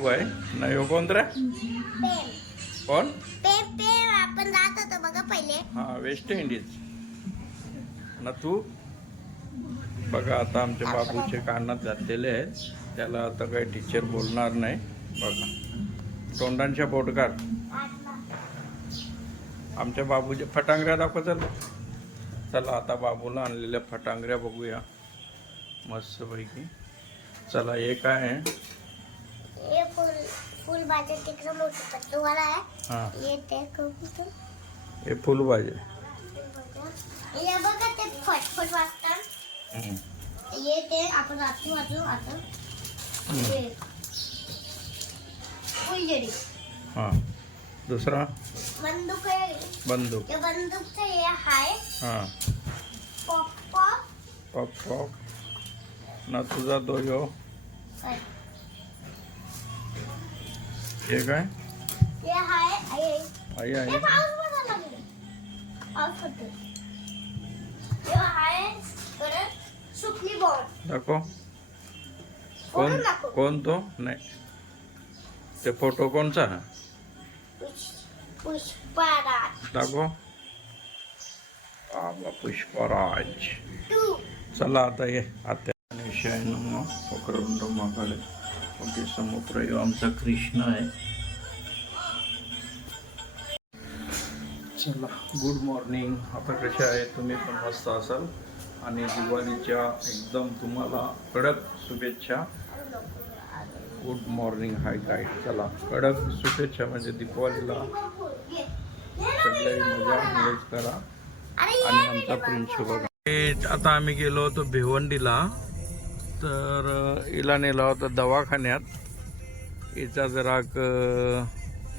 नाही हो कोण रे? कोण? आपण जात होतो बघा पहिले. हा वेस्ट इंडिज. ना तू? बघा आता आमच्या बाबूचे कानात घातलेले आहेत. त्याला आता काही टीचर बोलणार नाही. बघा. तोंडांच्या बोटकार आमच्या बाबूचे फटांगऱ्या दाखव चला. चला आता बाबूला आणलेल्या फटांगऱ्या बघूया. मस्तपैकी. चला हे काय आहे. हे फुल फुल भाज्या तिकडे मोठी पत्तूवाला आहे हां। हे। ते खूप हे फुलभाजी हे बघा ते फटफट वाजतात. हे ते आपण रात्री वाजू आता हे फुलझडी। हां। दुसरा? बंदूक आहे. बंदूक। हे बंदूकचं हे आहे हां। Pop pop. Pop pop. ना तुझा तो यो। हे काय? आई आहे दाखव. कोण कोण तो? नाही. ते फोटो कोणचा? दाखव. बाबा पुष्पराज. चला आता ये. आता शयन वक्रवंड महाकाळे ओके समुद्र यो आमचा कृष्ण आहे. चला गुड मॉर्निंग आता कसे आहे? तुम्ही पण मस्त असाल. आणि दिवाळीच्या एकदम तुम्हाला कडक शुभेच्छा. गुड मॉर्निंग हाय गाईड चला कडक शुभेच्छा म्हणजे दिवाळीला. सगळ्याही मजा मौज करा. आणि आमचा प्रिन्स बघा. आता आम्ही गेलो होतो भिवंडीला. तर हिला नेला होता दवाखान्यात. हिचा जरा क-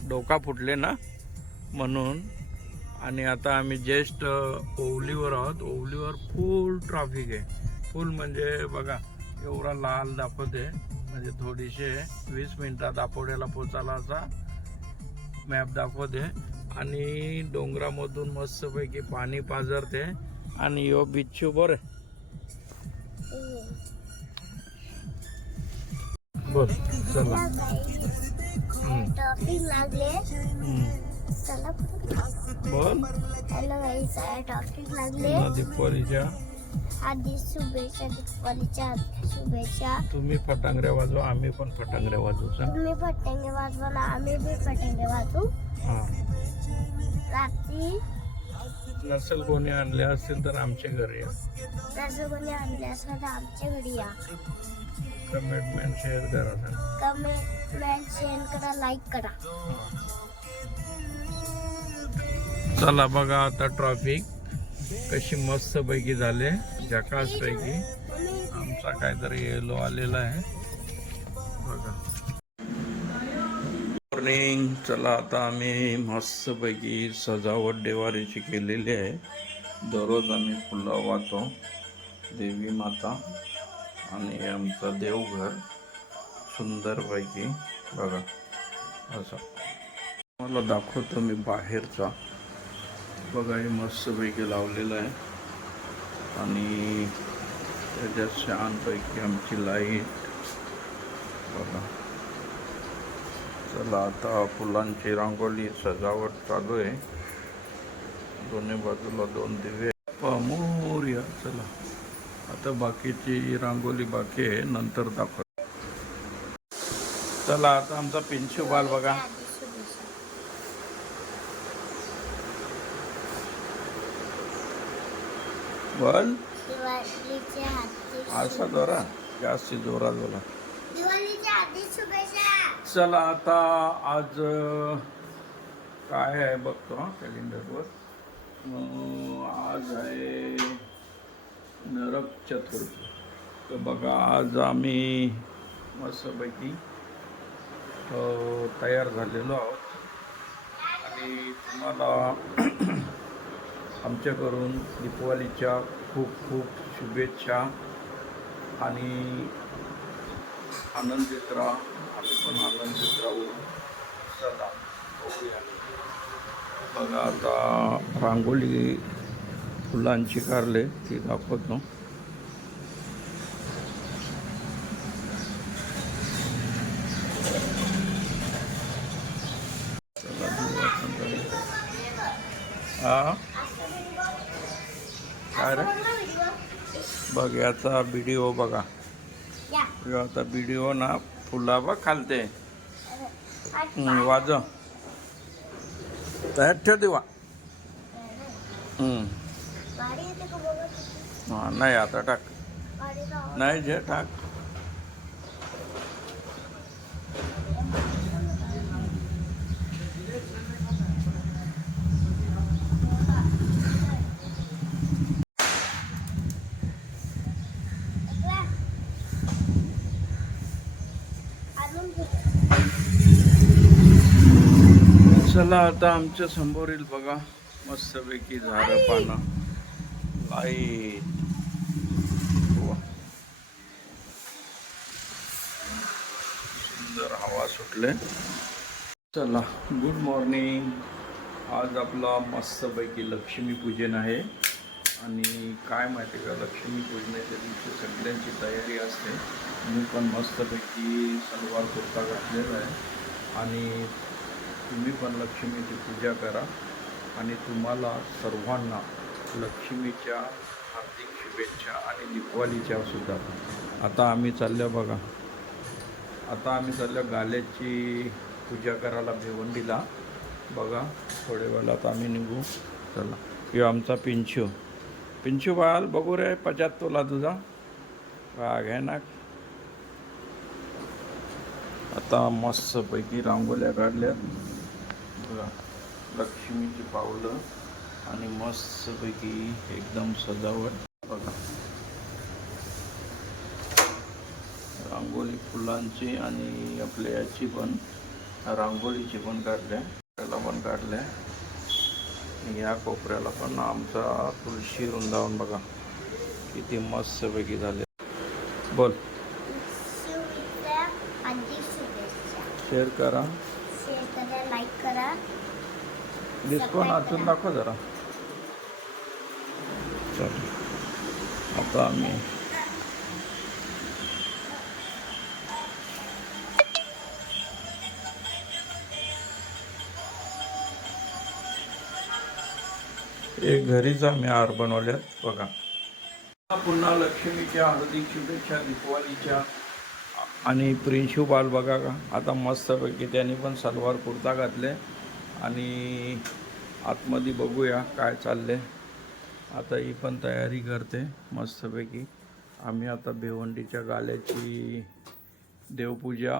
डोका फुटले ना म्हणून. आणि आता आम्ही जस्ट ओवलीवर आहोत. ओवलीवर फुल ट्रॅफिक आहे. फुल म्हणजे बघा एवढा लाल दाखवते म्हणजे थोडीशे वीस मिनटात आपोड्याला पोचायला असा मॅप दाखवते. आणि डोंगरामधून मस्तपैकी पाणी पाझरते आणि यो बिच्छू बरं. हो. बोल चला. टॉपिक लागले. चला बोल. हॅलो गाईस टॉपिक लागले. दीपावलीच्या. आधी शुभेच्छा दीपावलीच्या शुभेच्छा. तुम्ही फटांगऱ्या वाजवा आम्ही पण फटांगऱ्या वाजवू तुम्ही पतंगे वाजवा ना आम्ही बी पतंगे वाजू हा. रात्री नसेल कोणी आणले असतील तर आमच्या घरी या. जसं कोणी आणले असं तर आमच्या घरी या. कमेंटमेंट शेअर करा सांग कमेंट शेअर करा लाईक करा. चला बघा आता ट्रॉफिक कशी मस्त पैकी झाले झकास पैकी आमचा काहीतरी येलो आलेला आहे. बघा. मॉर्निंग चला आता आम्ही मस्त पैकी सजावट देवारीची केलेली आहे. दररोज आम्ही फुलं वाहतो. देवी माता. आणि आमचं देवघर सुंदरपैकी बघा असं. मला दाखवतो मी बाहेरचा. बघा हे मस्तपैकी लावलेलं आहे. आणि त्याच्यात छानपैकी आमची लाइट. बघा. चला आता फुलांची रांगोळी सजावट चालू आहे. दोन्ही बाजूला दोन दिवे. मोर्या चला. आता बाकीची रांगोळी बाकी आहे नंतर दाखव. चला आता आमचा पिंचू बाल बघा. बोल? असा जोरा? जास्त जोरा जोरा चला आता आज काय आहे बघतो हा कॅलेंडरवर आज आहे नरक चतुर्थी. तर बघा आज आम्ही मस्तपैकी तयार झालेलो आहोत. आणि तुम्हाला आमच्याकडून दीपावलीच्या खूप खूप शुभेच्छा आणि आनंदित राहा आम्ही पण आनंदित राहू सदा बघा आता रांगोळी फुलांची कारले ती दाखवतो. काय रे? बघ याचा बीडीओ बघा. आता बीडीओ ना फुला बघ खालते वाज तयार ठेव हम्म. हां नाही आता टाक. नाही जे टाक. चला आता आमच्या समोरील बघा मस्तपैकी झाडं पानं. Ay. वा. सुंदर हवा सुटले. चला गुड मॉर्निंग आज आपला मस्तपैकी लक्ष्मीपूजन आहे. आणि काय माहिती का लक्ष्मी पूजनाच्या दिवशी सगळ्यांची तयारी असते. मी पण मस्तपैकी सलवार कुर्ता घातलेला आहे. आणि तुम्ही पण लक्ष्मीची पूजा करा. आणि तुम्हाला सर्वांना लक्ष्मीच्या हार्दिक शुभेच्छा आणि दिवाळीच्या सुद्धा. आता आम्ही चालल्या बघा. आता आम्ही चालल्या गाल्याची पूजा करायला भिवंडीला. बघा थोड्या वेळात आम्ही निघू. चला. किंवा आमचा पिंचू. पिंचू बाल बघू रे पचात तोला तुझा. वाघ आहे ना? आता मस्तपैकी रांगोळ्या काढल्या बघा लक्ष्मीची पावलं. आणि मस्तपैकी एकदम सजावट. बघा. रांगोळी फुलांची आणि आपल्या याची पण रांगोळीची पण काढल्या. त्याला पण काढल्या. या कोपऱ्याला पण आमचा तुळशी वृंदावन बघा. किती मस्तपैकी झाले. बोल. शेअर करा. लाईक करा. डिस्को नाचून दाखव जरा. आता आम्ही एक घरीच आम्ही हार बनवल्यात बघा. पुन्हा लक्ष्मीच्या हार्दिक शुभेच्छा दीपावलीच्या. आणि प्रिन्शू बाल बघा का? आता मस्तपैकी त्यांनी पण सलवार कुर्ता घातले. आणि आतमध्ये बघूया काय चालले आता ही पण तयारी करते मस्तपैकी. आम्ही आता भिवंडीच्या गाल्याची देवपूजा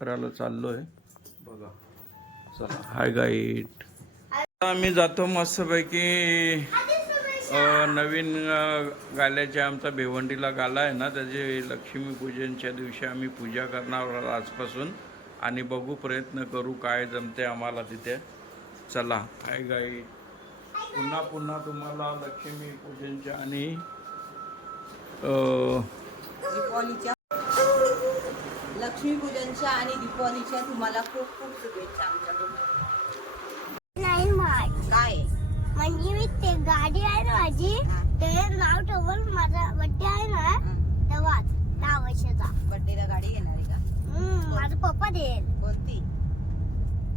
करायला चाललो आहे बघा. चला हाय गाईट आता आम्ही जातो मस्तपैकी नवीन गाल्याच्या आमचा भिवंडीला गाला आहे ना त्याचे लक्ष्मीपूजनच्या दिवशी आम्ही पूजा करणार आहोत आजपासून. आणि बघू प्रयत्न करू काय जमते आम्हाला तिथे. चला काय गाई पुन्हा पुन्हा तुम्हाला लक्ष्मी पूजनच्या आणि दीपावलीच्या लक्ष्मीपूजनच्या आणि दीपावलीच्या तुम्हाला खूप खूप शुभेच्छा आमच्याकडून. नाही काय? म्हणजे मी ते गाडी आहे ना माझी ते नाव ठेवून माझा बड्डे आहे ना तेव्हाच दहा वर्षाचा. बर्थडेला गाडी घेणार आहे का? हम्म, माझा पप्पा देईल. कोणती?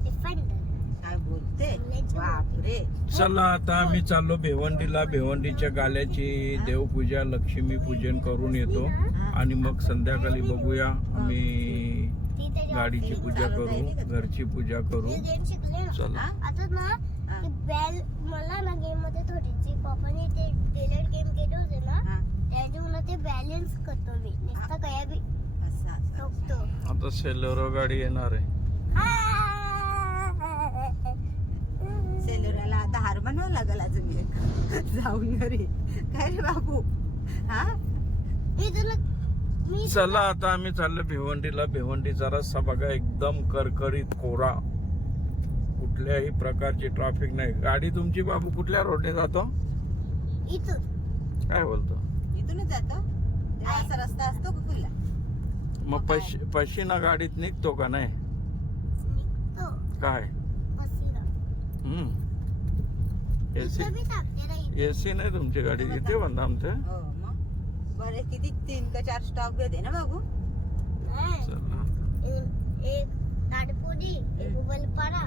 डिफेंडर काय बोलते बापरे. चला आता आम्ही चाललो भिवंडीला. भिवंडीच्या गाल्याची देवपूजा लक्ष्मी पूजन करून येतो. आणि मग संध्याकाळी बघूया आम्ही गाडीची पूजा करू घरची पूजा करू. चला. आता ना ते बेल मला ना गेममध्ये थोडीशी पप्पाने ते डिलेट गेम केले होते ना? हा, त्याच्या मला ते बॅलन्स करतो मी. नुसता कया बी असं, असं. ठोकतो. आता सेलोरो गाडी येणार आहे. सेलोराला आता हार बनवावं लागल अजून एक. जाऊन घरी. काय रे बाबू हा? मी तुला मी चला आता आम्ही चाललो भिवंडीला. भिवंडीचा रस्ता बघा एकदम करकरीत कोरा. कुठल्याही प्रकारची ट्रॅफिक नाही. गाडी तुमची बाबू कुठल्या रोडने जातो? इथून. काय बोलतो? इथूनच जातो. तेव्हा असा रस्ता असतो का खुला? मग पशी पशीना गाडीत निघतो का नाही? निघतो. काय? एसी. एसी नाही तुमची गाडी इथे बंद आमचे हो मग. बरे किती? तीन का चार स्टॉप घेते ना बाबू नाही. चला एक- एक उबलपाडा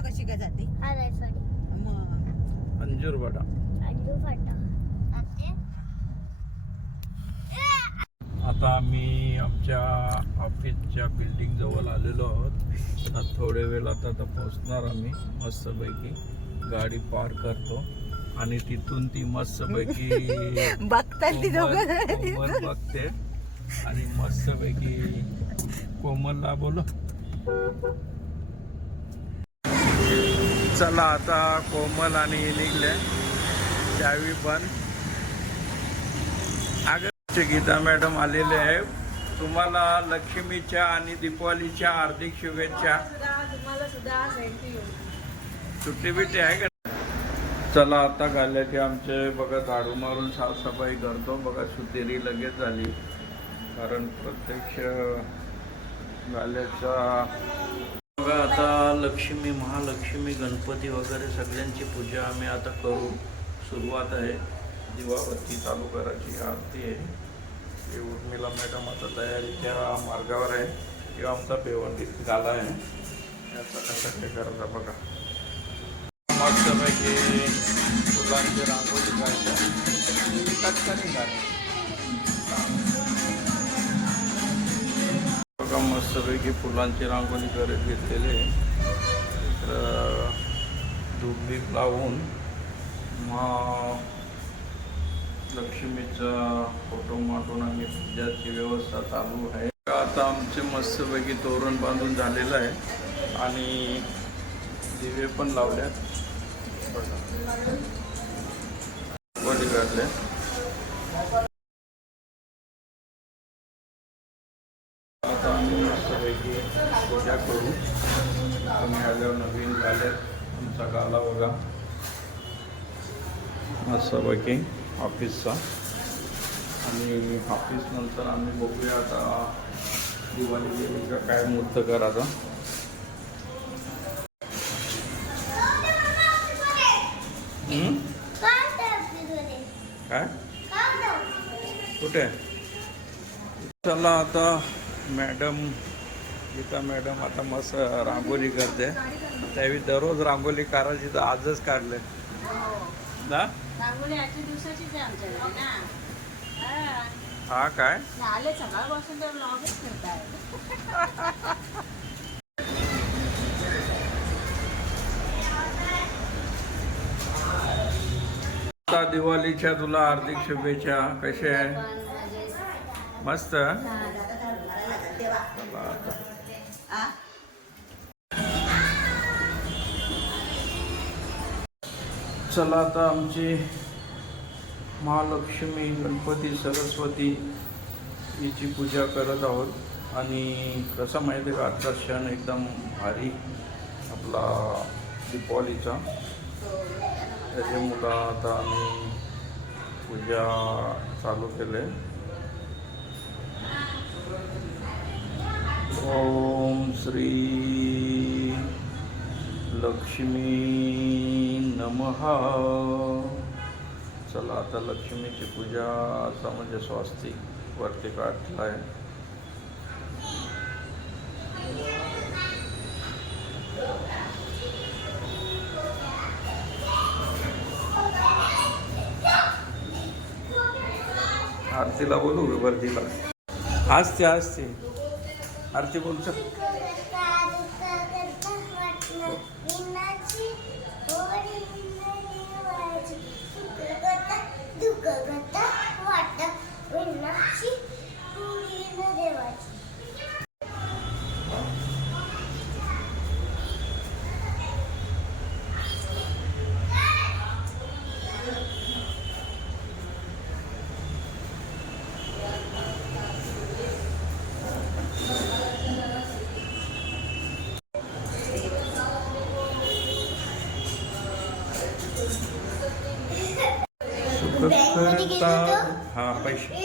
कशी काय जाते? हा राजवाडी मग. अंजूर बडा अंजू फाटा जाते आता आम्ही आमच्या ऑफिसच्या बिल्डिंग जवळ आलेलो आहोत. आता थोडे वेळ आता आता पोहोचणार आम्ही मस्तपैकी गाडी पार करतो. आणि तिथून ती मस्तपैकी बघतात ती दोघं. बघते. आणि मस्तपैकी कोमलला बोलो चला आता कोमल आणि निघले. त्यावेळी पण अगं गीता मॅडम आलेले आहे. तुम्हाला लक्ष्मीच्या आणि दीपावलीच्या हार्दिक शुभेच्छा. सुट्टी बिट्टी आहे का? चला आता गाल्याचे आमचे. बघा झाडू मारून साफसफाई करतो. बघा सुतेरी लगेच झाली. कारण प्रत्यक्ष गाल्याचा बघा आता लक्ष्मी महालक्ष्मी गणपती वगैरे सगळ्यांची पूजा आम्ही आता करू. सुरुवात आहे. दिवाबत्ती चालू करायची आरती आहे. हे उर्मिला मॅडम आता तयारीच्या मार्गावर आहे. किंवा आमचा भिवंडीत गाला आहे. याचा कसा ते करायचा बघा. मस्तपैकी फुलांची रांगोळी काढल्या. कटकनी गाणी बघा मस्तपैकी फुलांची रांगोळी करत घेतलेली इकडं धूपबीप लावून मग लक्ष्मीचा फोटो मांडून आम्ही पूजाची व्यवस्था चालू आहे. आता आमचे मस्तपैकी तोरण बांधून झालेलं आहे आणि दिवे पण लावल्यात. बघा वडी काढल्या. आता आम्ही मस्तपैकी पूजा करू. आम्ही आल्यावर नवीन झाल्यात आमचा गाला बघा. मस्तपैकी. ऑफिसचा. आणि ऑफिस नंतर आम्ही बघूया आता दिवाळी का काय मुहूर्त करायचा? काय? कुठे? चला आता मॅडम गीता मॅडम आता मस्त रांगोळी करते. त्यावेळी दररोज रांगोळी काढायची तर आजच काढले. ना रांगोळी आजच्या दिवसाचीच आहे आमच्याकडे ना. हा. हा. काय? आले सकाळपासून तर ब्लॉगच करताय आता दिवाळीच्या तुला हार्दिक शुभेच्छा. कसे आहे? मस्त. चला आता आमची महालक्ष्मी गणपती सरस्वती याची पूजा करत आहोत. आणि कसं माहिती आहे का? आजचा क्षण एकदम भारी आपला दीपावलीचा. त्याच्यामुळं आता आम्ही पूजा चालू केले. ओम श्री लक्ष्मी नमहा चला आता लक्ष्मीची पूजा असा म्हणजे स्वास्तिक वरती काढला आहे आरतीला बोलू वरतीला? असते असते आरती बोलचं करता करता वाटलं विनाची होळी देवाची सुख करता दुःख करता वाटत विनाची होळी देवाची सुख होतो. हा पैसे.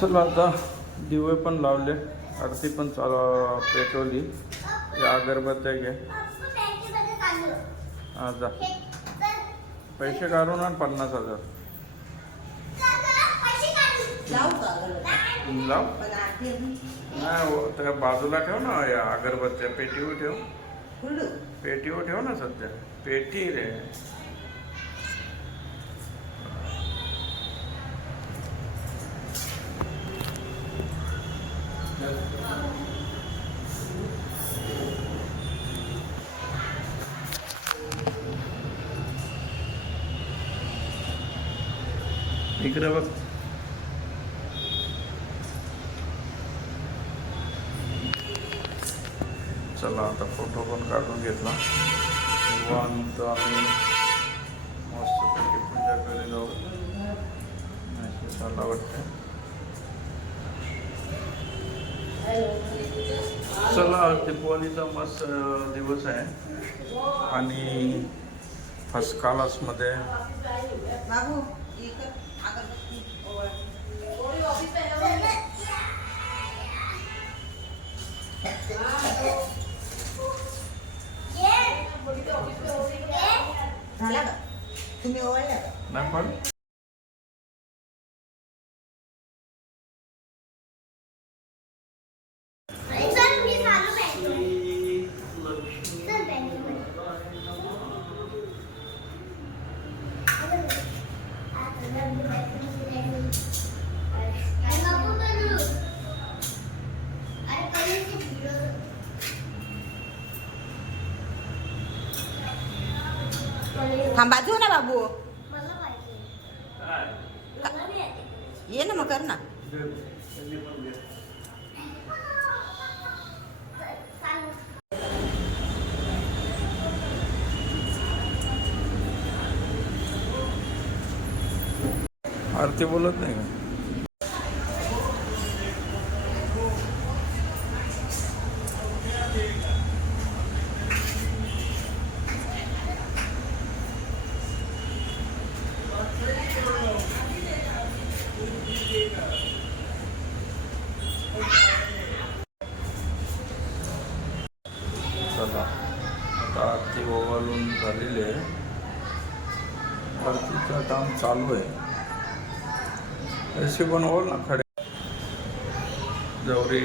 चला आता दिवे पण लावले आरती पण चालू पेटवली या अगरबत्त्या घे पप्पू बँकेमध्ये चाललो. हा जा. पैसे काढून आण पन्नास हजार. लावू नाही हो, त्या बाजूला ठेव ना या अगरबत्त्या पेटीवर ठेव. पेटीवर ठेव ना सध्या पेटी रे इकडे बघ. चला आता फोटो पण काढून घेतला. निवांत आम्ही मस्तपैकी पूजा करीत आहोत. मला वाटतं चला दीपावलीचा मस्त दिवस आहे. आणि फर्स्ट क्लासमध्ये तुम्ही ओवाळल्या का? नाही पण आणि चल, मी चाललो बँकेमध्ये. चल बँकेमध्ये. आणि बाबू करू. अरे करू की video. थांब बाजू ना बाबू मला पाहिजे. मला नाही येते. ये ना मग कर ना चालू. आरती बोलत नाही का चला आता आरती ओवाळून झालेली आहे आरतीचं काम चालू आहे. अशी बनवल ना खडे. जवरी.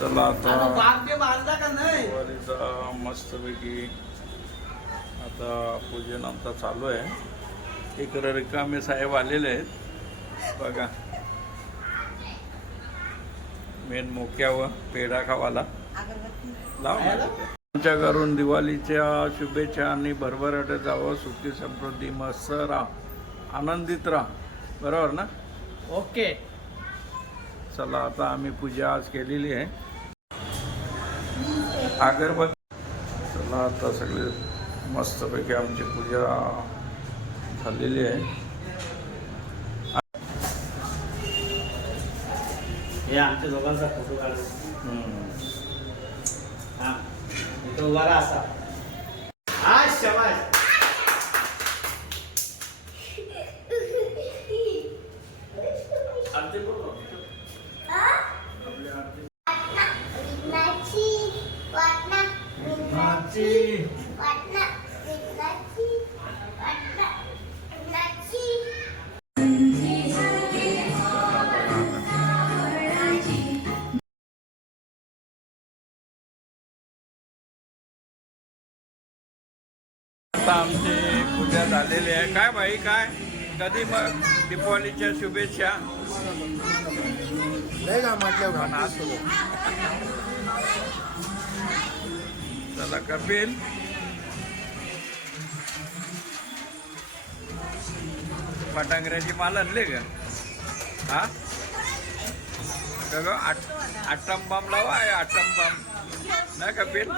चला आता मस्तपैकी आता पूजन आमचा चालू आहे. इकडे रिकामे साहेब आलेले आहेत. बघा. मेन मोक्यावर पेढा खावाला लाव. आमच्या घरून दिवाळीच्या शुभेच्छा आणि भरभराट जावं सुखी समृद्धी मस्त राहा आनंदित राहा. बरोबर ना? ओके. चला आता आम्ही पूजा आज केलेली आहे. अगरबत्ती. चला आता सगळे मस्तपैकी आमची पूजा झालेली आहे. हे आमच्या दोघांचा फोटो काढू हम्म. हा. इथं उभा असा. हा शबाश आरती कधी मग दीपावलीच्या शुभेच्छा. पण असो. चला कपिल फटांगऱ्याची माल आणले का? हा? का ग आट आटम बॉम्ब लावा आटम बॉम्ब ना कपिल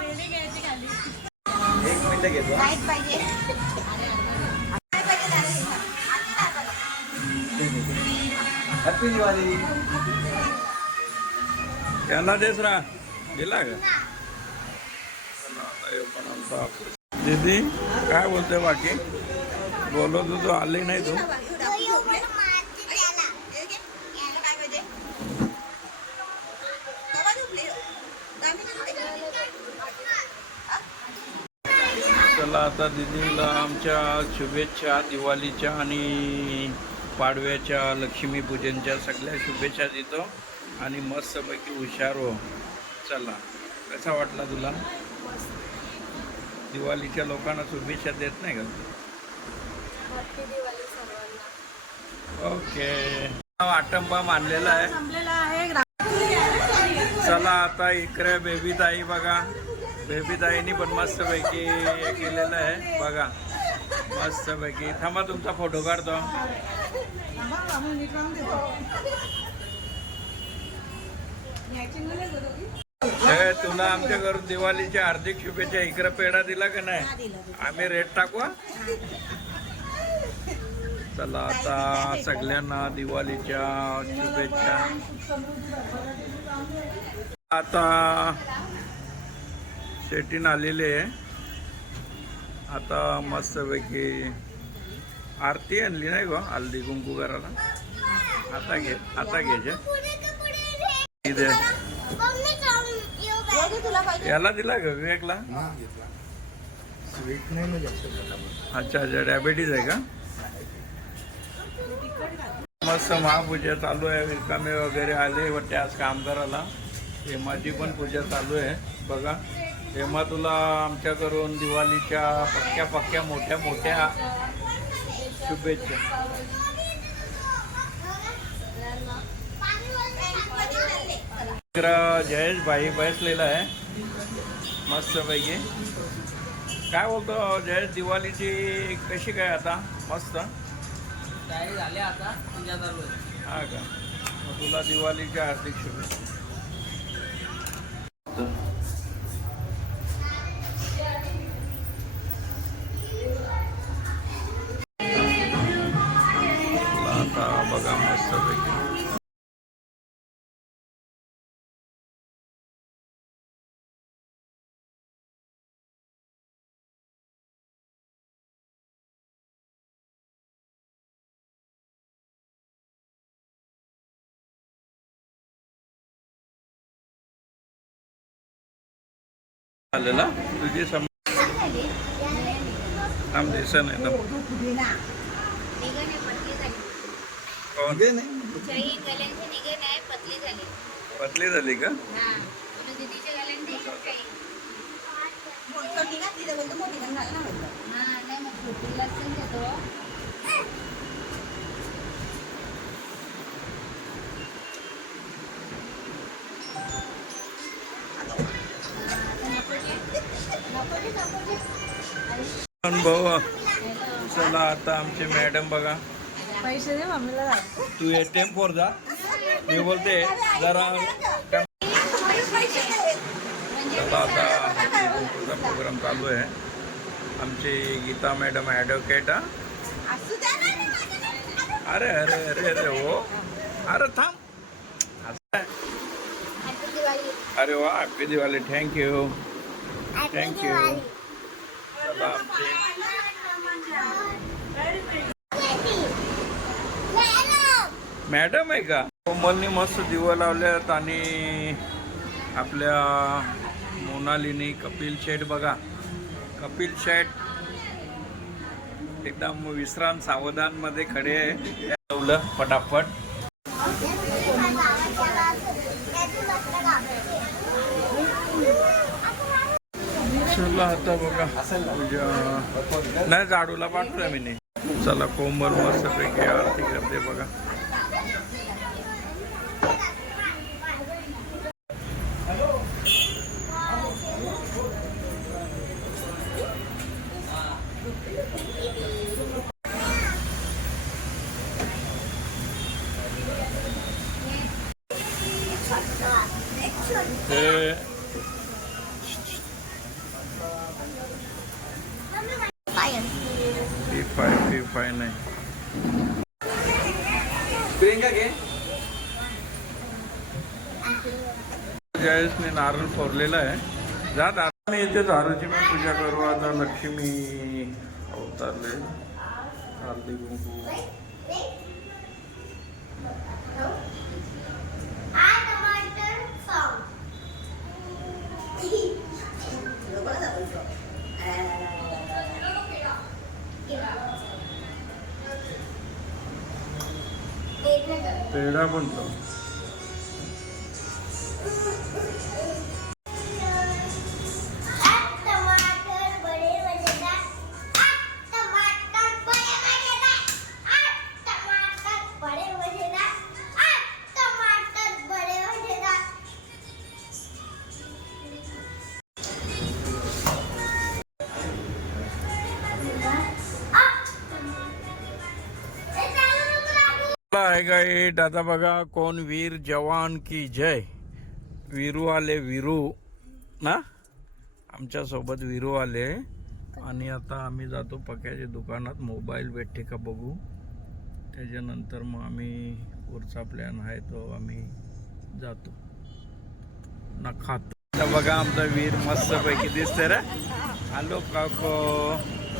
एक मिनिट घेतो. हॅपी दिवाळी त्यांना देस रा. गेला का? दीदी काय बोलते बाकी? बोलत होतो आली नाही तू. चला आता दीदीला आमच्या शुभेच्छा दिवाळीच्या आणि पाडव्याच्या लक्ष्मीपूजनच्या सगळ्या शुभेच्छा देतो आणि मस्तपैकी हुशार हो. चला. कसा वाटला तुला? दिवाळीच्या लोकांना शुभेच्छा देत नाही का? ओके. आटंबा मानलेला आहे. चला आता इकडे बेबी ताई बघा. बेबी ताईनी पण मस्त पैकी हे केलेलं आहे. बघा. मस्त पैकी. थांबा तुमचा फोटो काढतो. तुला आमच्या घरून दिवाळीच्या हार्दिक शुभेच्छा. इकडे पेढा दिला का नाही? आम्ही रेट टाकू चला आता सगळ्यांना दिवाळीच्या शुभेच्छा. आता शेटीन आलेले आहे. आता मस्तपैकी आरती आणली नाही गो हल्दी कुंकू करायला. आता घे आता घ्यायचे इथे. याला दिला का विवेकला? अच्छा अच्छा डायबिटीज आहे का? मस्त महापूजा चालू आहे रिकामे वगैरे आले वाटते आज काम करायला. हेमाची पण पूजा चालू आहे बघा. हेमा तुला आमच्याकडून दिवाळीच्या पक्क्या पक्क्या मोठ्या मोठ्या शुभेच्छा. जयेश भाई बसलेला आहे. मस्तपैकी. काय बोलतो जयेश दिवाळीची कशी काय आता? मस्त? तयारी झाली आता? पूजा चालू आहे. हा का? तुला दिवाळीच्या हार्दिक शुभेच्छा. आलेला. तुझी सम थांब दिसन आहे थांब. कोण पतली झाली का? ना मोठी भाऊ चला आता आमचे मॅडम बघा. पैसे दे मम्मीला तू एटीएम फोर जा. मी बोलते जरा चला आता प्रोग्राम चालू आहे. आमची गीता मॅडम ॲडव्होकेट हा. अरे अरे अरे अरे हो. अरे थांब. अरे वा happy Diwali thank you thank you madam आहे का? कोमलनी मस्त दिवं लावल्यात आणि आपल्या मोनालीनी कपिल शेठ बघा. कपिल शेठ एकदम विश्रांत सावधानमध्ये खडे आहे लावलं फटाफट. चला आता बघा. नाही झाडूला पाठवलं मी नाही. चला कोमल मस्त पैकी आरती करते बघा. ते फाय नाही. प्रियंका घे. ज्यावेळेस मी नारळ फोरलेला आहे जात आणि इथे दारूची पण पूजा करू. आता लक्ष्मी अवतारले. हळदी कुंकू टमाटर सॉंग बघा ना बोलतो. पेढा पण काय आहे आता बघा कोण वीर जवान की जय. विरू आले विरू ना? आमच्यासोबत विरू आले. आणि आता आम्ही जातो पक्याच्या दुकानात. मोबाईल भेटते का बघू. त्याच्यानंतर मग आम्ही पुढचा प्लॅन आहे तो आम्ही जातो. ना खातो. आता बघा आमचा वीर मस्तपैकी दिसते रे. हॅलो काको.